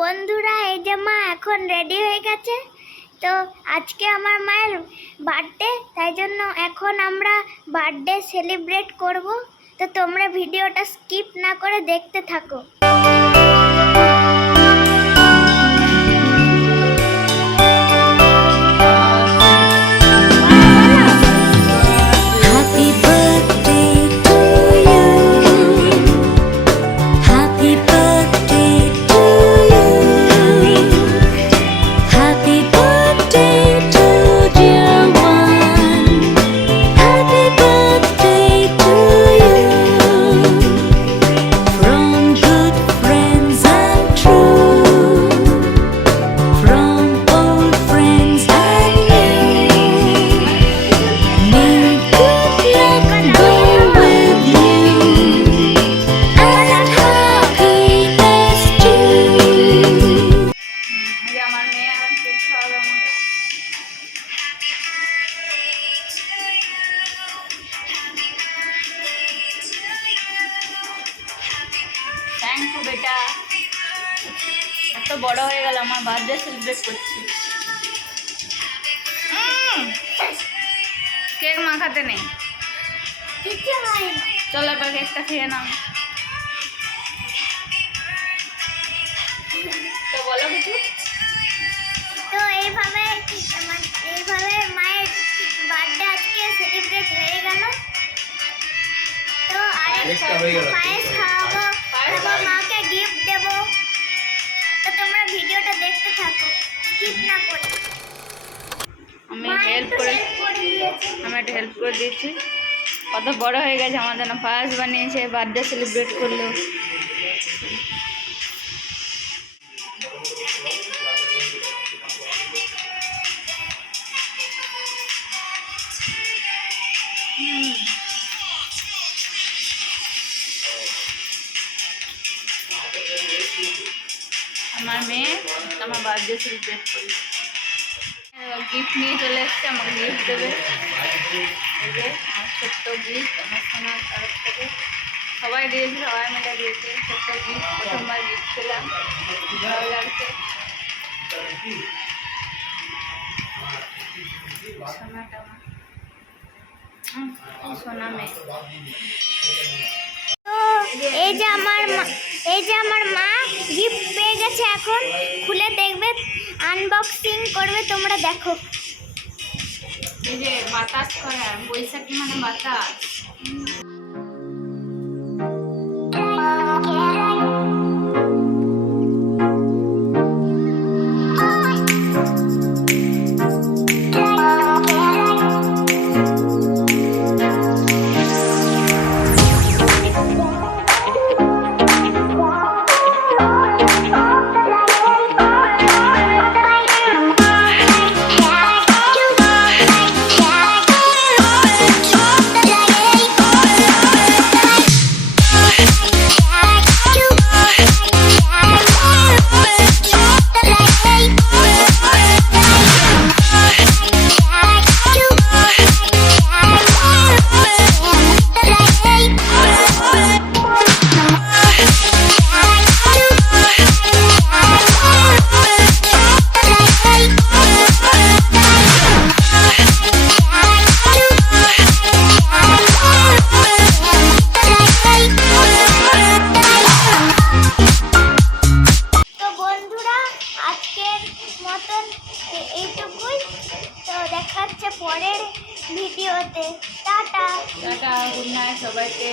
বন্ধুরা, এই যে মা এখন রেডি হয়ে গেছে। তো আজকে আমার মায়ের বার্থডে, তাই জন্য এখন আমরা বার্থডে সেলিব্রেট করব। তো তোমরা ভিডিওটা স্কিপ না করে দেখতে থাকো। থ্যাংক ইউ বেটা, এত বড় হয়ে গেল, আমার বার্থডে সেলিব্রেট করছি। কেক মাখাতে নেই, চলো এবার কেকটা খেয়ে নাও। তো বলো কিছু। তো এইভাবে মায়ের বার্থডে আজকে সেলিব্রেট হয়ে গেল। তো আরেকটা পায়েস খাওয়াবো, তারপর মাকে গিফট দেবো। তো তোমরা ভিডিওটা দেখতে থাকো স্কিপ না করে। আমি একটা হেল্প করে দিয়েছি। কত বড় হয়ে গেছে, আমার জন্য পায়েস বানিয়েছে, বার্থডে সেলিব্রেট করলো। আমার মেয়ে আমার বার্থডে সেলিব্রেট করি, গিফট নিয়ে চলে এসছে, আমাকে গিফট দেবে। আমার ছোট্ট গিফট আমার সোনার তরফ থেকে সবাই দিয়েছে, সবাই মিলে দিয়েছে ছোট্ট গিফট। প্রথমবার গিফট পেলাম, ভালো লাগছে। সোনা মেয়ে। এই যে আমার মা গিফট পেয়ে গেছে, এখন খুলে দেখবে, আনবক্সিং করবে। তোমরা দেখো। এই যে বাতাস করা, বৈশাখী মানে বাতাস। এইটুকুই। তো দেখা হচ্ছে পরের ভিডিওতে। টাটা, গুড নাইট সবাইকে।